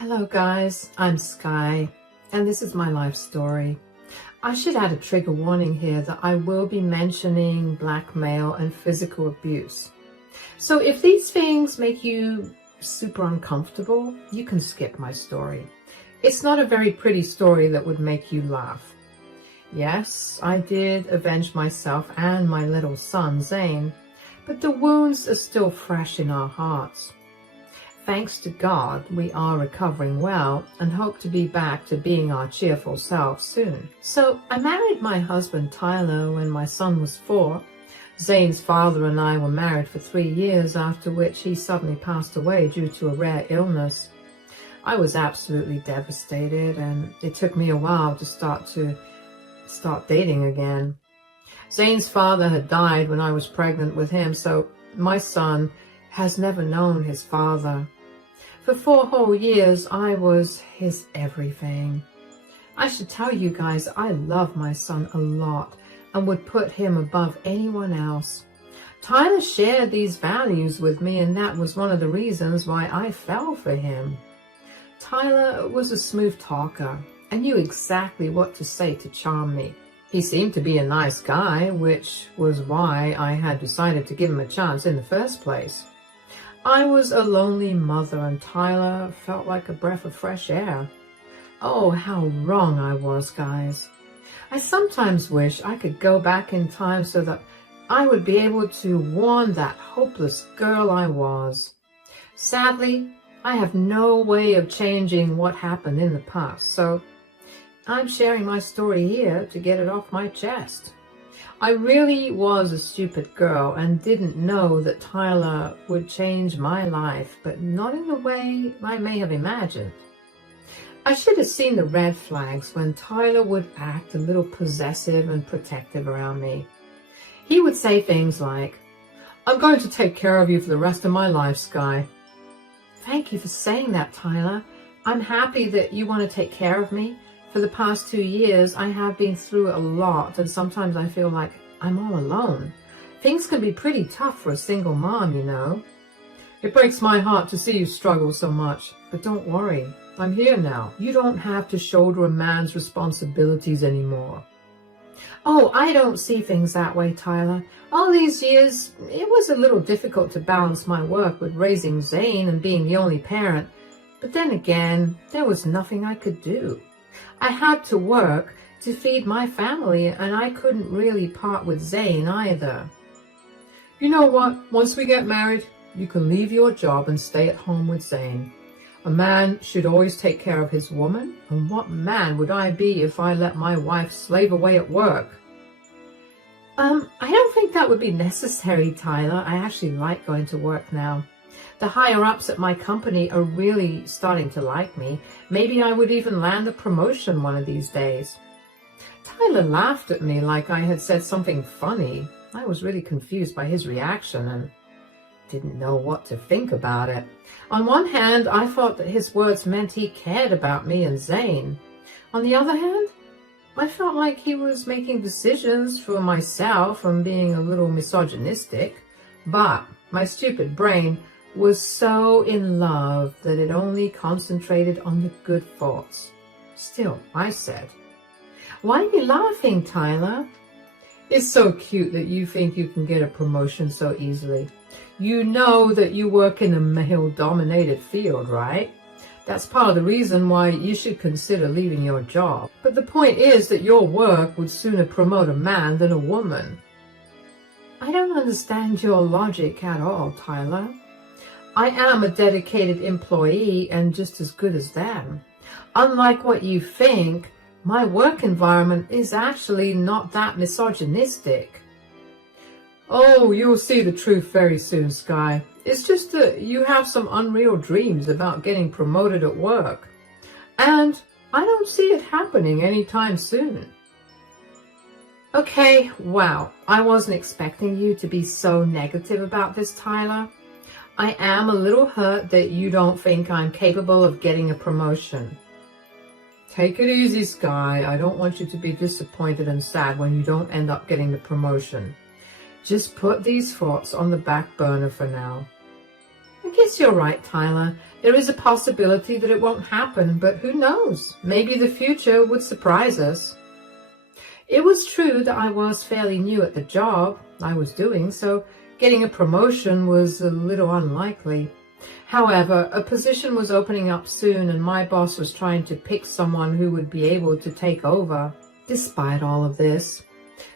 Hello guys, I'm Sky, and this is my life story. I should add a trigger warning here that I will be mentioning blackmail and physical abuse. So if these things make you super uncomfortable, you can skip my story. It's not a very pretty story that would make you laugh. Yes, I did avenge myself and my little son, Zane, but the wounds are still fresh in our hearts. Thanks to God, we are recovering well and hope to be back to being our cheerful selves soon. So I married my husband Tyler when my son was 4. Zane's father and I were married for 3 years, after which he suddenly passed away due to a rare illness. I was absolutely devastated, and it took me a while to start dating again. Zane's father had died when I was pregnant with him, so my son has never known his father. For 4 whole years, I was his everything. I should tell you guys, I love my son a lot and would put him above anyone else. Tyler shared these values with me, and that was one of the reasons why I fell for him. Tyler was a smooth talker and knew exactly what to say to charm me. He seemed to be a nice guy, which was why I had decided to give him a chance in the first place. I was a lonely mother, and Tyler felt like a breath of fresh air. Oh, how wrong I was, guys. I sometimes wish I could go back in time so that I would be able to warn that hopeless girl I was. Sadly, I have no way of changing what happened in the past, so I'm sharing my story here to get it off my chest. I really was a stupid girl and didn't know that Tyler would change my life, but not in the way I may have imagined. I should have seen the red flags when Tyler would act a little possessive and protective around me. He would say things like, "I'm going to take care of you for the rest of my life, Sky." Thank you for saying that, Tyler. I'm happy that you want to take care of me. For the past 2 years, I have been through a lot, and sometimes I feel like I'm all alone. Things can be pretty tough for a single mom, you know. It breaks my heart to see you struggle so much, but don't worry, I'm here now. You don't have to shoulder a man's responsibilities anymore. Oh, I don't see things that way, Tyler. All these years, it was a little difficult to balance my work with raising Zane and being the only parent, but then again, there was nothing I could do. I had to work to feed my family, and I couldn't really part with Zane either. You know what? Once we get married, you can leave your job and stay at home with Zane. A man should always take care of his woman, and what man would I be if I let my wife slave away at work? I don't think that would be necessary, Tyler. I actually like going to work now. The higher-ups at my company are really starting to like me. Maybe I would even land a promotion one of these days. Tyler laughed at me like I had said something funny. I was really confused by his reaction and didn't know what to think about it. On one hand, I thought that his words meant he cared about me and Zane. On the other hand, I felt like he was making decisions for myself and being a little misogynistic. But my stupid brain was so in love that it only concentrated on the good thoughts. Still, I said, "Why are you laughing, Tyler? It's so cute that you think you can get a promotion so easily. You know that you work in a male-dominated field, right? That's part of the reason why you should consider leaving your job. But the point is that your work would sooner promote a man than a woman." I don't understand your logic at all, Tyler. I am a dedicated employee and just as good as them. Unlike what you think, my work environment is actually not that misogynistic. Oh, you'll see the truth very soon, Sky. It's just that you have some unreal dreams about getting promoted at work. And I don't see it happening anytime soon. Okay, wow. I wasn't expecting you to be so negative about this, Tyler. I am a little hurt that you don't think I'm capable of getting a promotion. Take it easy, Sky. I don't want you to be disappointed and sad when you don't end up getting the promotion. Just put these thoughts on the back burner for now. I guess you're right, Tyler. There is a possibility that it won't happen, but who knows? Maybe the future would surprise us. It was true that I was fairly new at the job I was doing, so getting a promotion was a little unlikely. However, a position was opening up soon and my boss was trying to pick someone who would be able to take over. Despite all of this,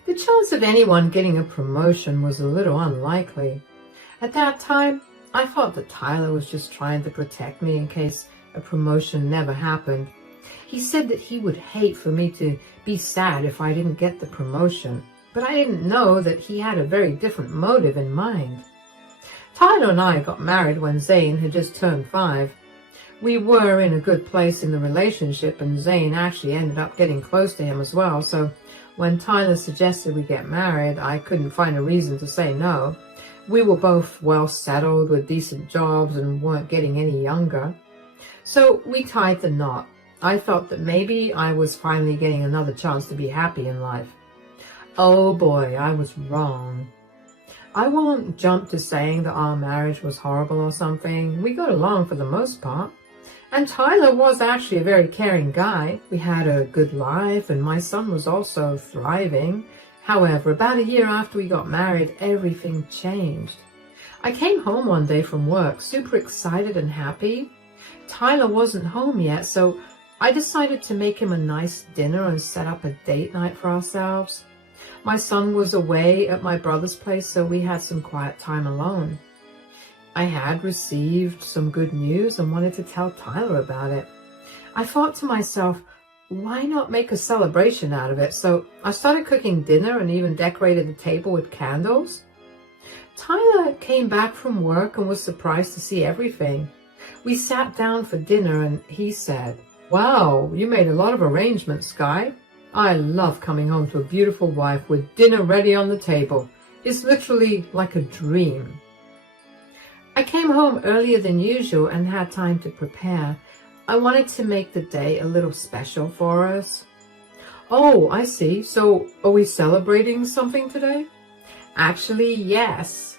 the chance of anyone getting a promotion was a little unlikely. At that time, I thought that Tyler was just trying to protect me in case a promotion never happened. He said that he would hate for me to be sad if I didn't get the promotion, but I didn't know that he had a very different motive in mind. Tyler and I got married when Zane had just turned 5. We were in a good place in the relationship, and Zane actually ended up getting close to him as well, so when Tyler suggested we get married, I couldn't find a reason to say no. We were both well settled with decent jobs and weren't getting any younger. So we tied the knot. I thought that maybe I was finally getting another chance to be happy in life. Oh boy, I was wrong. I won't jump to saying that our marriage was horrible or something. We got along for the most part. And Tyler was actually a very caring guy. We had a good life and my son was also thriving. However, about a year after we got married, everything changed. I came home one day from work, super excited and happy. Tyler wasn't home yet, so I decided to make him a nice dinner and set up a date night for ourselves. My son was away at my brother's place, so we had some quiet time alone. I had received some good news and wanted to tell Tyler about it. I thought to myself, why not make a celebration out of it? So I started cooking dinner and even decorated the table with candles. Tyler came back from work and was surprised to see everything. We sat down for dinner and he said, "Wow, you made a lot of arrangements, Sky. I love coming home to a beautiful wife with dinner ready on the table. It's literally like a dream." I came home earlier than usual and had time to prepare. I wanted to make the day a little special for us. "Oh, I see. So are we celebrating something today?" Actually, yes.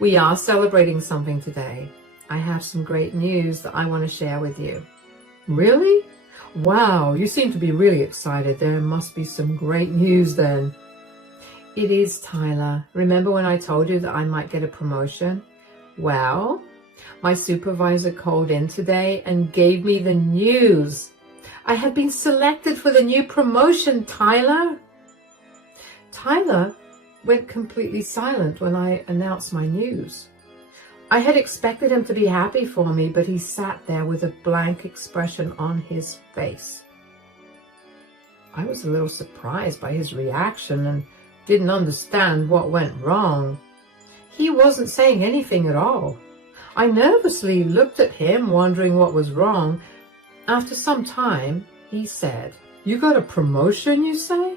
We are celebrating something today. I have some great news that I want to share with you. Really? Wow, you seem to be really excited. There must be some great news then. It is, Tyler. Remember when I told you that I might get a promotion? Well, my supervisor called in today and gave me the news. I have been selected for the new promotion, Tyler. Tyler went completely silent when I announced my news. I had expected him to be happy for me, but he sat there with a blank expression on his face. I was a little surprised by his reaction and didn't understand what went wrong. He wasn't saying anything at all. I nervously looked at him, wondering what was wrong. After some time, he said, "You got a promotion, you say?"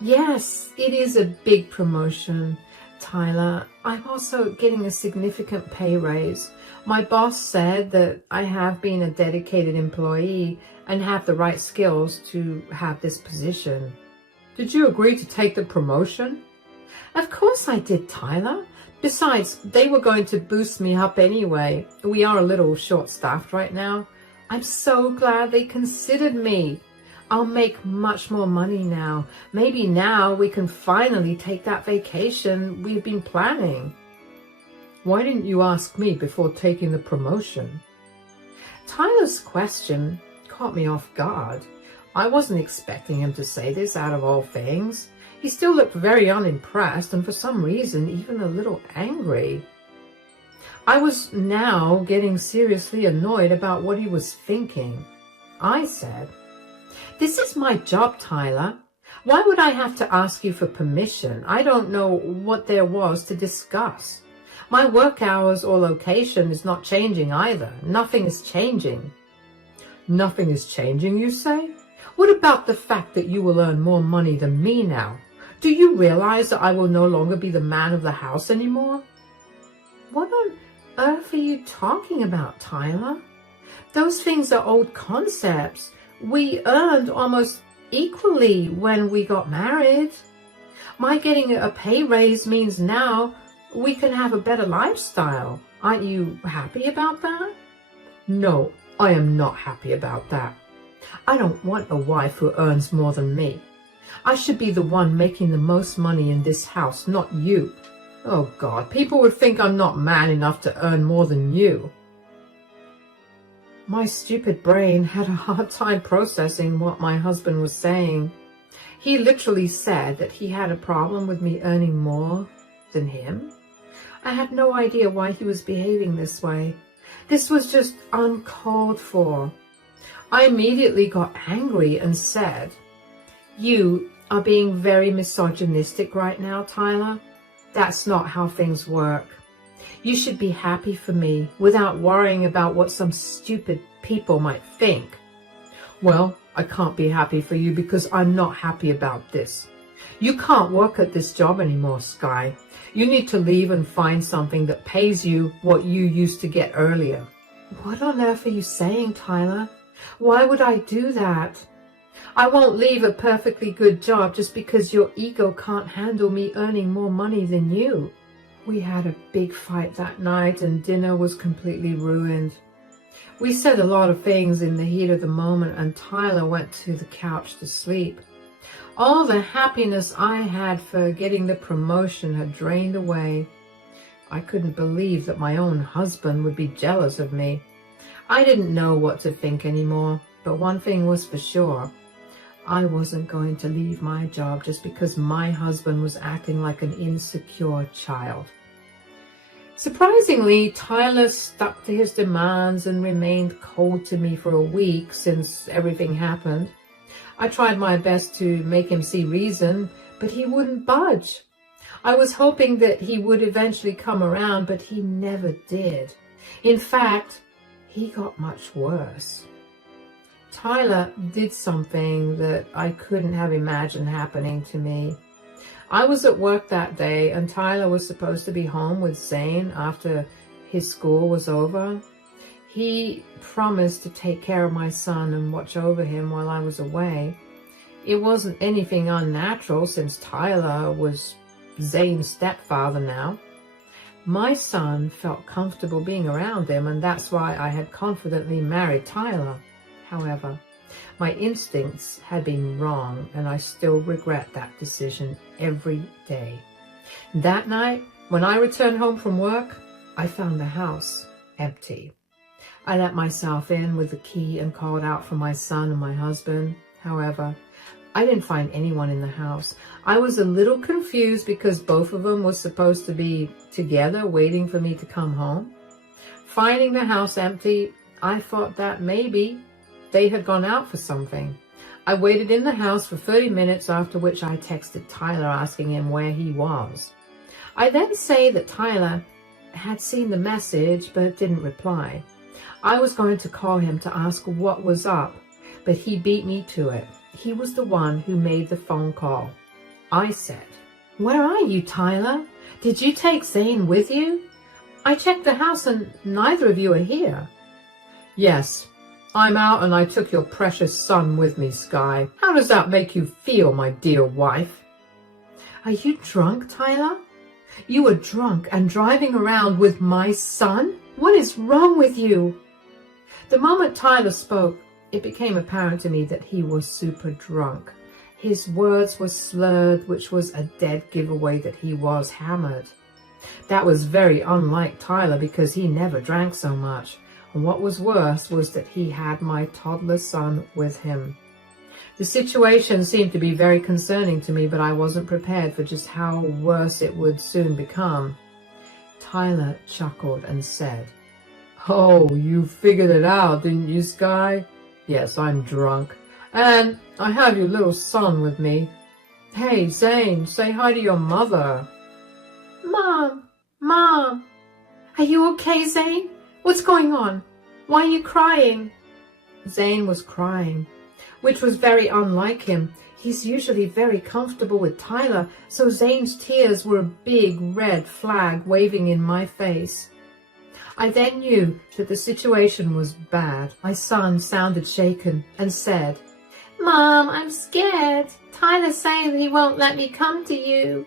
"Yes, it is a big promotion, Tyler. I'm also getting a significant pay raise. My boss said that I have been a dedicated employee and have the right skills to have this position." "Did you agree to take the promotion?" "Of course I did, Tyler. Besides, they were going to boost me up anyway. We are a little short-staffed right now. I'm so glad they considered me. I'll make much more money now. Maybe now we can finally take that vacation we've been planning." "Why didn't you ask me before taking the promotion?" Tyler's question caught me off guard. I wasn't expecting him to say this out of all things. He still looked very unimpressed and for some reason even a little angry. I was now getting seriously annoyed about what he was thinking. I said, "This is my job, Tyler. Why would I have to ask you for permission? I don't know what there was to discuss. My work hours or location is not changing either. Nothing is changing." "Nothing is changing, you say? What about the fact that you will earn more money than me now? Do you realize that I will no longer be the man of the house anymore?" "What on earth are you talking about, Tyler? Those things are old concepts. We earned almost equally when we got married. My getting a pay raise means now we can have a better lifestyle. Aren't you happy about that? No, I am not happy about that. I don't want a wife who earns more than me. I should be the one making the most money in this house, not you. Oh God, people would think I'm not man enough to earn more than you. My stupid brain had a hard time processing what my husband was saying. He literally said that he had a problem with me earning more than him. I had no idea why he was behaving this way. This was just uncalled for. I immediately got angry and said, "You are being very misogynistic right now, Tyler. That's not how things work. You should be happy for me without worrying about what some stupid people might think." "Well, I can't be happy for you because I'm not happy about this. You can't work at this job anymore, Sky. You need to leave and find something that pays you what you used to get earlier." What on earth are you saying, Tyler? Why would I do that? I won't leave a perfectly good job just because your ego can't handle me earning more money than you. We had a big fight that night and dinner was completely ruined. We said a lot of things in the heat of the moment and Tyler went to the couch to sleep. All the happiness I had for getting the promotion had drained away. I couldn't believe that my own husband would be jealous of me. I didn't know what to think anymore, but one thing was for sure. I wasn't going to leave my job just because my husband was acting like an insecure child. Surprisingly, Tyler stuck to his demands and remained cold to me for a week since everything happened. I tried my best to make him see reason, but he wouldn't budge. I was hoping that he would eventually come around, but he never did. In fact, he got much worse. Tyler did something that I couldn't have imagined happening to me. I was at work that day, and Tyler was supposed to be home with Zane after his school was over. He promised to take care of my son and watch over him while I was away. It wasn't anything unnatural since Tyler was Zane's stepfather now. My son felt comfortable being around him, and that's why I had confidently married Tyler. However, my instincts had been wrong, and I still regret that decision every day. That night, when I returned home from work, I found the house empty. I let myself in with the key and called out for my son and my husband. However, I didn't find anyone in the house. I was a little confused because both of them were supposed to be together waiting for me to come home. Finding the house empty, I thought that maybe they had gone out for something. I waited in the house for 30 minutes, after which I texted Tyler asking him where he was. I then say that Tyler had seen the message but didn't reply. I was going to call him to ask what was up, but he beat me to it. He was the one who made the phone call. I said, "Where are you, Tyler? Did you take Zane with you? I checked the house and neither of you are here." "Yes, I'm out and I took your precious son with me, Sky. How does that make you feel, my dear wife?" "Are you drunk, Tyler? You were drunk and driving around with my son? What is wrong with you?" The moment Tyler spoke, it became apparent to me that he was super drunk. His words were slurred, which was a dead giveaway that he was hammered. That was very unlike Tyler because he never drank so much. And what was worse was that he had my toddler son with him. The situation seemed to be very concerning to me, but I wasn't prepared for just how worse it would soon become. Tyler chuckled and said, "Oh, you figured it out, didn't you, Sky? Yes, I'm drunk. And I have your little son with me. Hey, Zane, say hi to your mother." Mom, are you okay, Zane? What's going on? Why are you crying?" Zane was crying, which was very unlike him. He's usually very comfortable with Tyler, so Zane's tears were a big red flag waving in my face. I then knew that the situation was bad. My son sounded shaken and said, "Mom, I'm scared. Tyler's saying that he won't let me come to you."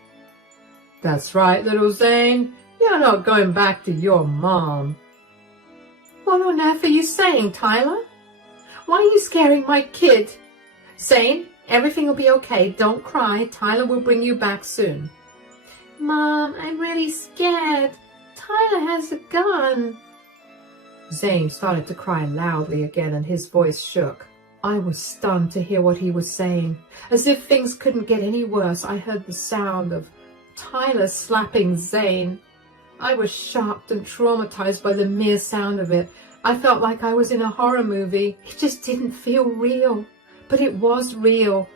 "That's right, little Zane. You're not going back to your mom. What on earth are you saying, Tyler? Why are you scaring my kid? Zane, everything will be okay. Don't cry. Tyler will bring you back soon. Mom, I'm really scared. Tyler has a gun. Zane started to cry loudly again and his voice shook. I was stunned to hear what he was saying. As if things couldn't get any worse, I heard the sound of Tyler slapping Zane. I was shocked and traumatized by the mere sound of it. I felt like I was in a horror movie. It just didn't feel real. But it was real.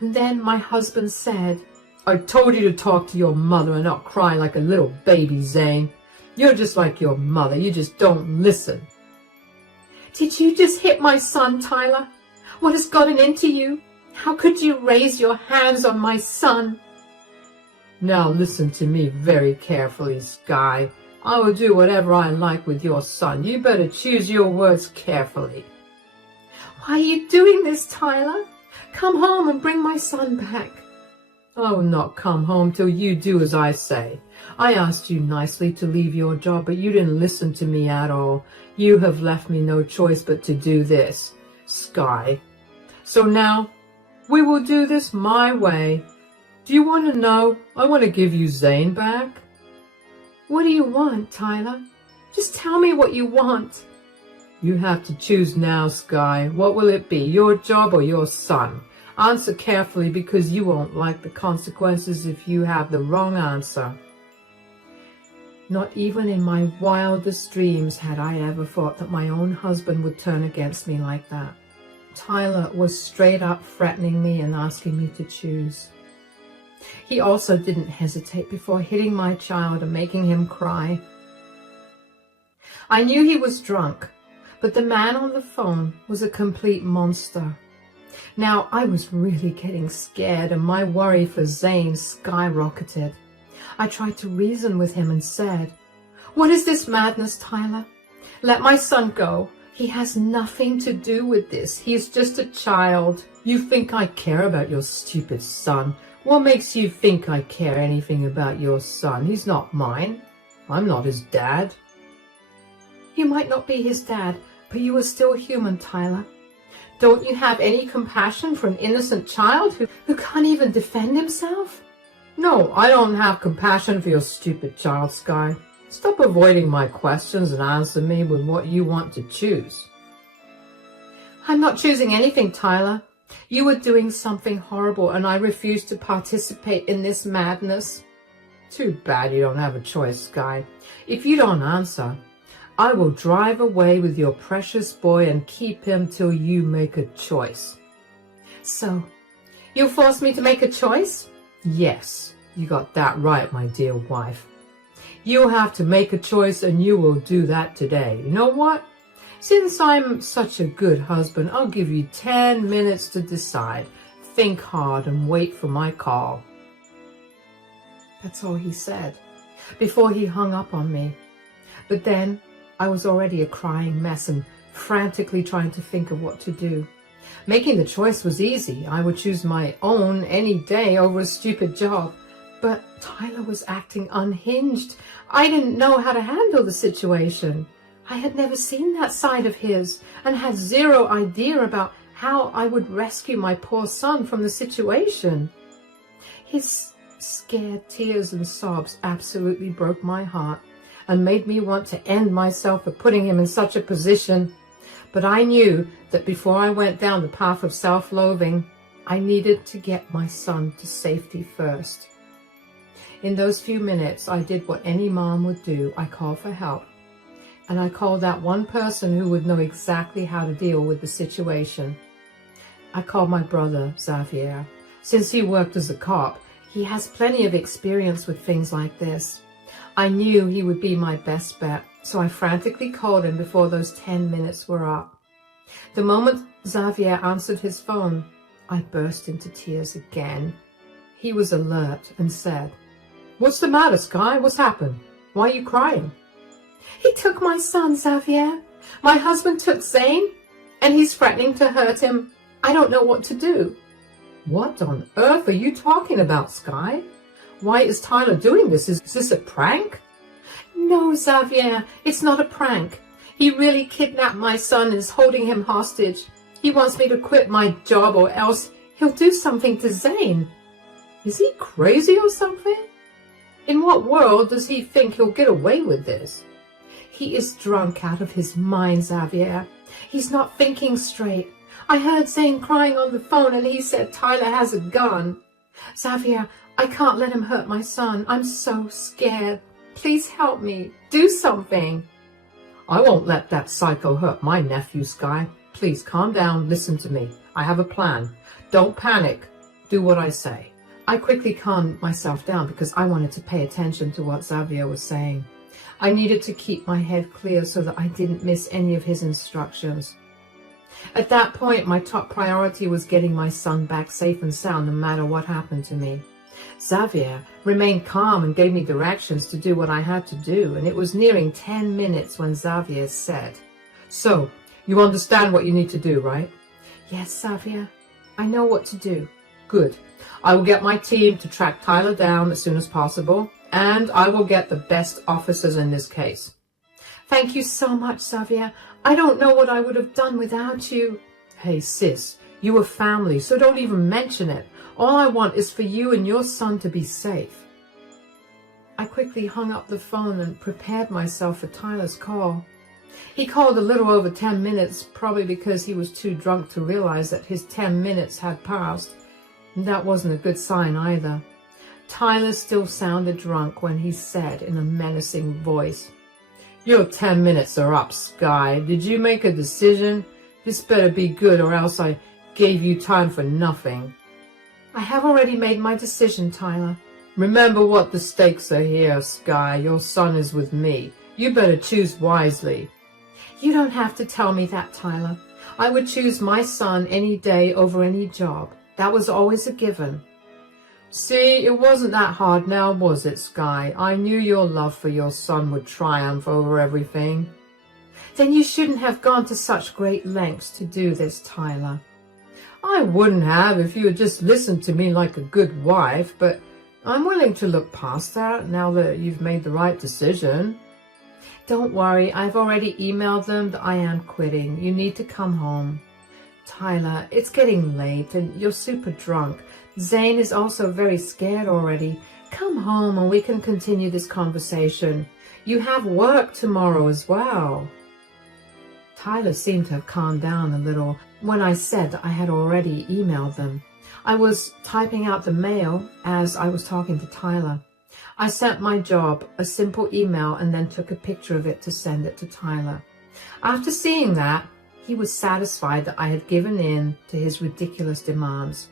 And then my husband said, I told you to talk to your mother and not cry like a little baby, Zane. You're just like your mother. You just don't listen. Did you just hit my son, Tyler? What has gotten into you? How could you raise your hands on my son? Now listen to me very carefully, Sky. I will do whatever I like with your son. You better choose your words carefully. Why are you doing this, Tyler? Come home and bring my son back. I will not come home till you do as I say. I asked you nicely to leave your job, but you didn't listen to me at all. You have left me no choice but to do this, Sky. So now, we will do this my way. Do you want to know? I want to give you Zane back. What do you want, Tyler? Just tell me what you want. You have to choose now, Sky. What will it be, your job or your son? Answer carefully because you won't like the consequences if you have the wrong answer. Not even in my wildest dreams had I ever thought that my own husband would turn against me like that. Tyler was straight up threatening me and asking me to choose. He also didn't hesitate before hitting my child and making him cry. I knew he was drunk, but the man on the phone was a complete monster. Now I was really getting scared and my worry for Zane skyrocketed. I tried to reason with him and said, What is this madness, Tyler? Let my son go. He has nothing to do with this. He is just a child. You think I care about your stupid son? What makes you think I care anything about your son? He's not mine. I'm not his dad. You might not be his dad, but you are still human, Tyler. Don't you have any compassion for an innocent child who can't even defend himself? No, I don't have compassion for your stupid child, Sky. Stop avoiding my questions and answer me with what you want to choose. I'm not choosing anything, Tyler. You are doing something horrible and I refuse to participate in this madness. Too bad you don't have a choice, Sky. If you don't answer, I will drive away with your precious boy and keep him till you make a choice. So, you'll force me to make a choice? Yes, you got that right, my dear wife. You'll have to make a choice and you will do that today. You know what? Since I'm such a good husband, I'll give you 10 minutes to decide. Think hard and wait for my call. That's all he said before he hung up on me. But then I was already a crying mess and frantically trying to think of what to do. Making the choice was easy. I would choose my own any day over a stupid job. But Tyler was acting unhinged. I didn't know how to handle the situation. I had never seen that side of his and had zero idea about how I would rescue my poor son from the situation. His scared tears and sobs absolutely broke my heart and made me want to end myself for putting him in such a position. But I knew that before I went down the path of self-loathing, I needed to get my son to safety first. In those few minutes, I did what any mom would do. I called for help. And I called that one person who would know exactly how to deal with the situation. I called my brother, Xavier. Since he worked as a cop, he has plenty of experience with things like this. I knew he would be my best bet, so I frantically called him before those 10 minutes were up. The moment Xavier answered his phone, I burst into tears again. He was alert and said, "What's the matter, Sky? What's happened? Why are you crying?" "He took my son, Xavier. My husband took Zane, and he's threatening to hurt him. I don't know what to do." "What on earth are you talking about, Sky? Why is Tyler doing this? Is this a prank?" No, Xavier, it's not a prank. He really kidnapped my son and is holding him hostage. He wants me to quit my job or else he'll do something to Zane. Is he crazy or something? In what world does he think he'll get away with this? He is drunk out of his mind, Xavier. He's not thinking straight. I heard Zane crying on the phone and he said Tyler has a gun. Xavier, I can't let him hurt my son. I'm so scared. Please help me. Do something. I won't let that psycho hurt my nephew, Sky. Please calm down. Listen to me. I have a plan. Don't panic. Do what I say. I quickly calmed myself down because I wanted to pay attention to what Xavier was saying. I needed to keep my head clear so that I didn't miss any of his instructions. At that point, my top priority was getting my son back safe and sound no matter what happened to me. Xavier remained calm and gave me directions to do what I had to do, and it was nearing 10 minutes when Xavier said, "So, you understand what you need to do, right?" "Yes, Xavier. I know what to do." "Good. I will get my team to track Tyler down as soon as possible, and I will get the best officers in this case." "Thank you so much, Xavier. I don't know what I would have done without you." "Hey, sis, you were family, so don't even mention it. All I want is for you and your son to be safe." I quickly hung up the phone and prepared myself for Tyler's call. He called a little over 10 minutes, probably because he was too drunk to realize that his 10 minutes had passed. That wasn't a good sign either. Tyler still sounded drunk when he said in a menacing voice, "Your 10 minutes are up, Sky. Did you make a decision? This better be good or else I gave you time for nothing." "I have already made my decision, Tyler." "Remember what the stakes are here, Sky. Your son is with me. You better choose wisely." "You don't have to tell me that, Tyler. I would choose my son any day over any job. That was always a given." "See, it wasn't that hard now, was it, Sky? I knew your love for your son would triumph over everything." "Then you shouldn't have gone to such great lengths to do this, Tyler." "I wouldn't have if you had just listened to me like a good wife, but I'm willing to look past that now that you've made the right decision." "Don't worry, I've already emailed them that I am quitting. You need to come home." "Tyler, it's getting late and you're super drunk. Zane is also very scared already. Come home and we can continue this conversation. You have work tomorrow as well." Tyler seemed to have calmed down a little when I said that I had already emailed them. I was typing out the mail as I was talking to Tyler. I sent my job a simple email and then took a picture of it to send it to Tyler. After seeing that, he was satisfied that I had given in to his ridiculous demands.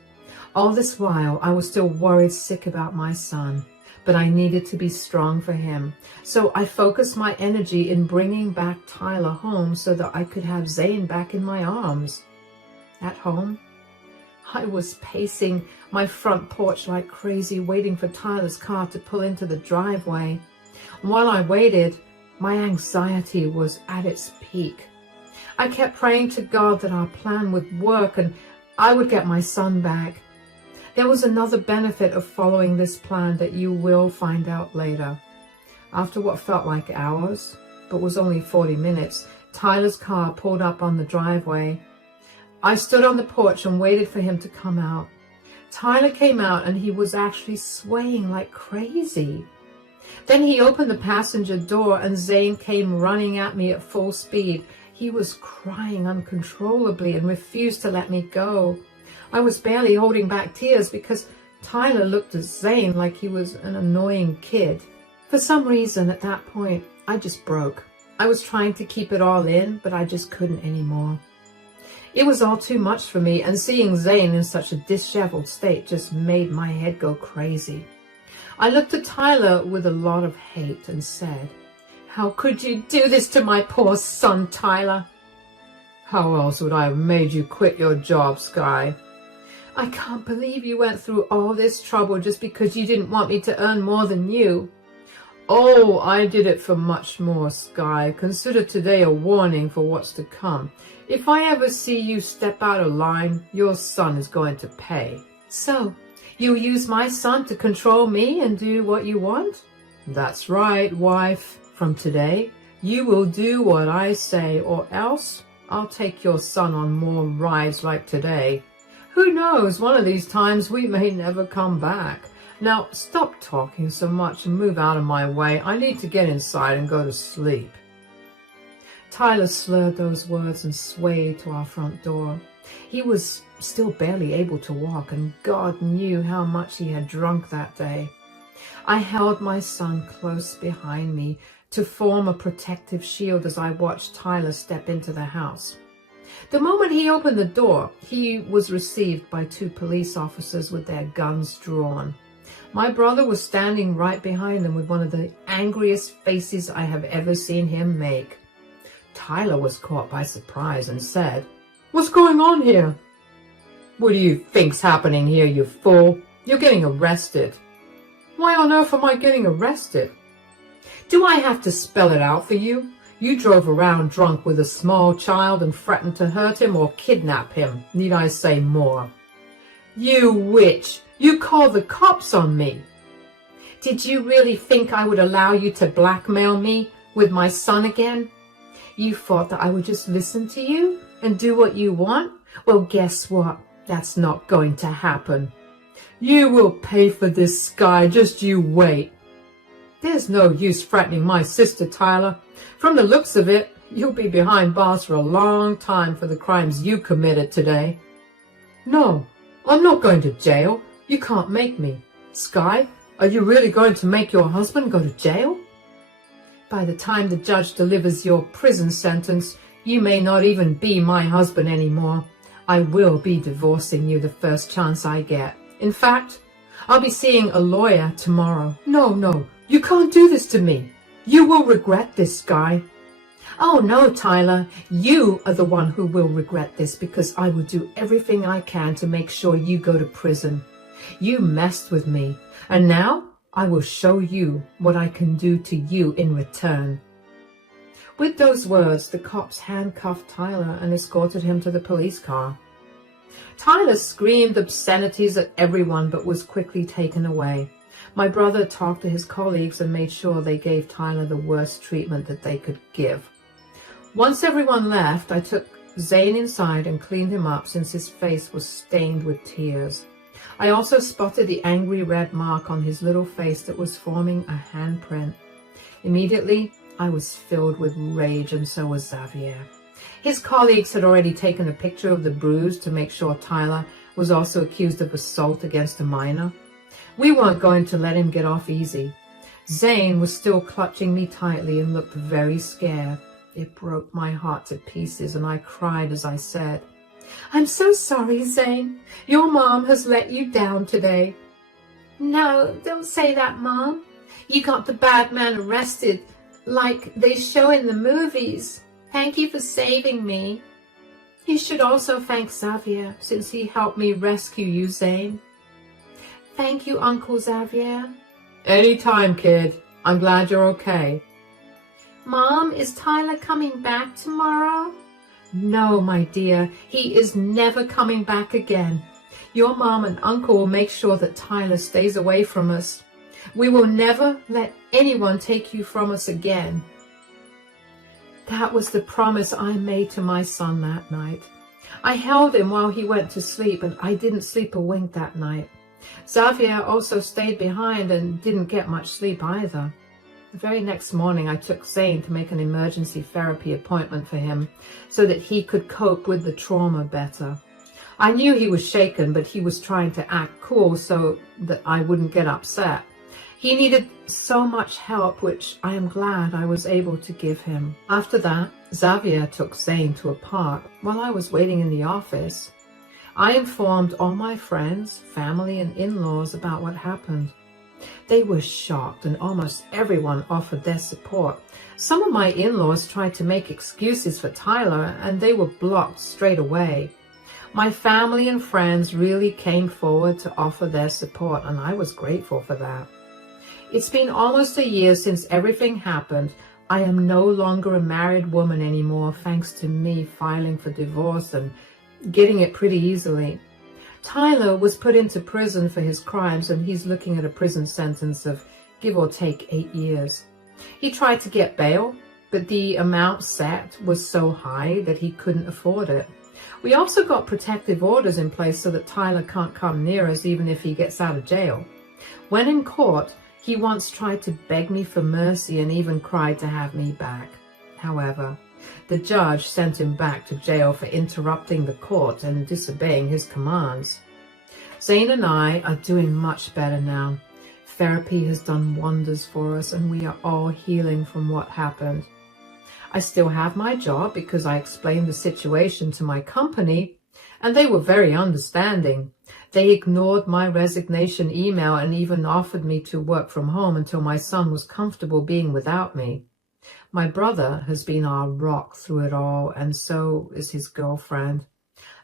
All this while, I was still worried sick about my son, but I needed to be strong for him. So I focused my energy in bringing back Tyler home so that I could have Zane back in my arms. At home, I was pacing my front porch like crazy, waiting for Tyler's car to pull into the driveway. While I waited, my anxiety was at its peak. I kept praying to God that our plan would work and I would get my son back. There was another benefit of following this plan that you will find out later. After what felt like hours, but was only 40 minutes, Tyler's car pulled up on the driveway. I stood on the porch and waited for him to come out. Tyler came out and he was actually swaying like crazy. Then he opened the passenger door and Zane came running at me at full speed. He was crying uncontrollably and refused to let me go. I was barely holding back tears because Tyler looked at Zane like he was an annoying kid. For some reason at that point, I just broke. I was trying to keep it all in, but I just couldn't anymore. It was all too much for me, and seeing Zane in such a disheveled state just made my head go crazy. I looked at Tyler with a lot of hate and said, "How could you do this to my poor son, Tyler?" "How else would I have made you quit your job, Sky?" "I can't believe you went through all this trouble just because you didn't want me to earn more than you." "Oh, I did it for much more, Sky. Consider today a warning for what's to come. If I ever see you step out of line, your son is going to pay." "So, you'll use my son to control me and do what you want?" "That's right, wife. From today, you will do what I say, or else I'll take your son on more rides like today. Who knows, one of these times we may never come back. Now stop talking so much and move out of my way. I need to get inside and go to sleep." Tyler slurred those words and swayed to our front door. He was still barely able to walk, and God knew how much he had drunk that day. I held my son close behind me to form a protective shield as I watched Tyler step into the house. The moment he opened the door, he was received by 2 police officers with their guns drawn. My brother was standing right behind them with one of the angriest faces I have ever seen him make. Tyler was caught by surprise and said, "What's going on here?" "What do you think's happening here, you fool? You're getting arrested." "Why on earth am I getting arrested?" "Do I have to spell it out for you? You drove around drunk with a small child and threatened to hurt him or kidnap him. Need I say more?" "You witch! You called the cops on me." "Did you really think I would allow you to blackmail me with my son again? You thought that I would just listen to you and do what you want? Well, guess what? That's not going to happen. You will pay for this, Sky. Just you wait." "There's no use threatening my sister, Tyler. From the looks of it, you'll be behind bars for a long time for the crimes you committed today." "No, I'm not going to jail. You can't make me. Sky, are you really going to make your husband go to jail? By the time the judge delivers your prison sentence, you may not even be my husband anymore. I will be divorcing you the first chance I get. In fact, I'll be seeing a lawyer tomorrow." No, you can't do this to me. You will regret this, Sky." "Oh no, Tyler, you are the one who will regret this, because I will do everything I can to make sure you go to prison. You messed with me, and now I will show you what I can do to you in return." With those words, the cops handcuffed Tyler and escorted him to the police car. Tyler screamed obscenities at everyone but was quickly taken away. My brother talked to his colleagues and made sure they gave Tyler the worst treatment that they could give. Once everyone left, I took Zane inside and cleaned him up since his face was stained with tears. I also spotted the angry red mark on his little face that was forming a handprint. Immediately, I was filled with rage, and so was Xavier. His colleagues had already taken a picture of the bruise to make sure Tyler was also accused of assault against a minor. We weren't going to let him get off easy. Zane was still clutching me tightly and looked very scared. It broke my heart to pieces, and I cried as I said, "I'm so sorry, Zane. Your mom has let you down today." "No, don't say that, Mom. You got the bad man arrested like they show in the movies. Thank you for saving me." "You should also thank Xavier, since he helped me rescue you, Zane." "Thank you, Uncle Xavier." "Anytime, kid. I'm glad you're okay." "Mom, is Tyler coming back tomorrow?" "No, my dear. He is never coming back again. Your mom and uncle will make sure that Tyler stays away from us. We will never let anyone take you from us again." That was the promise I made to my son that night. I held him while he went to sleep, and I didn't sleep a wink that night. Xavier also stayed behind and didn't get much sleep either. The very next morning, I took Zane to make an emergency therapy appointment for him so that he could cope with the trauma better. I knew he was shaken, but he was trying to act cool so that I wouldn't get upset. He needed so much help, which I am glad I was able to give him. After that, Xavier took Zane to a park while I was waiting in the office. I informed all my friends, family, and in-laws about what happened. They were shocked, and almost everyone offered their support. Some of my in-laws tried to make excuses for Tyler, and they were blocked straight away. My family and friends really came forward to offer their support, and I was grateful for that. It's been almost a year since everything happened. I am no longer a married woman anymore, thanks to me filing for divorce and getting it pretty easily. Tyler was put into prison for his crimes, and he's looking at a prison sentence of give or take 8 years. He tried to get bail, but the amount set was so high that he couldn't afford it. We also got protective orders in place so that Tyler can't come near us even if he gets out of jail. When in court, he once tried to beg me for mercy and even cried to have me back. However, the judge sent him back to jail for interrupting the court and disobeying his commands. Zane and I are doing much better now. Therapy has done wonders for us and we are all healing from what happened. I still have my job because I explained the situation to my company and they were very understanding. They ignored my resignation email and even offered me to work from home until my son was comfortable being without me. My brother has been our rock through it all, and so is his girlfriend.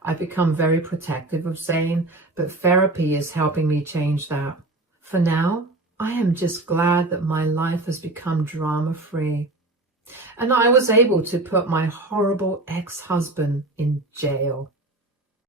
I've become very protective of Zane, but therapy is helping me change that. For now, I am just glad that my life has become drama-free. And I was able to put my horrible ex-husband in jail.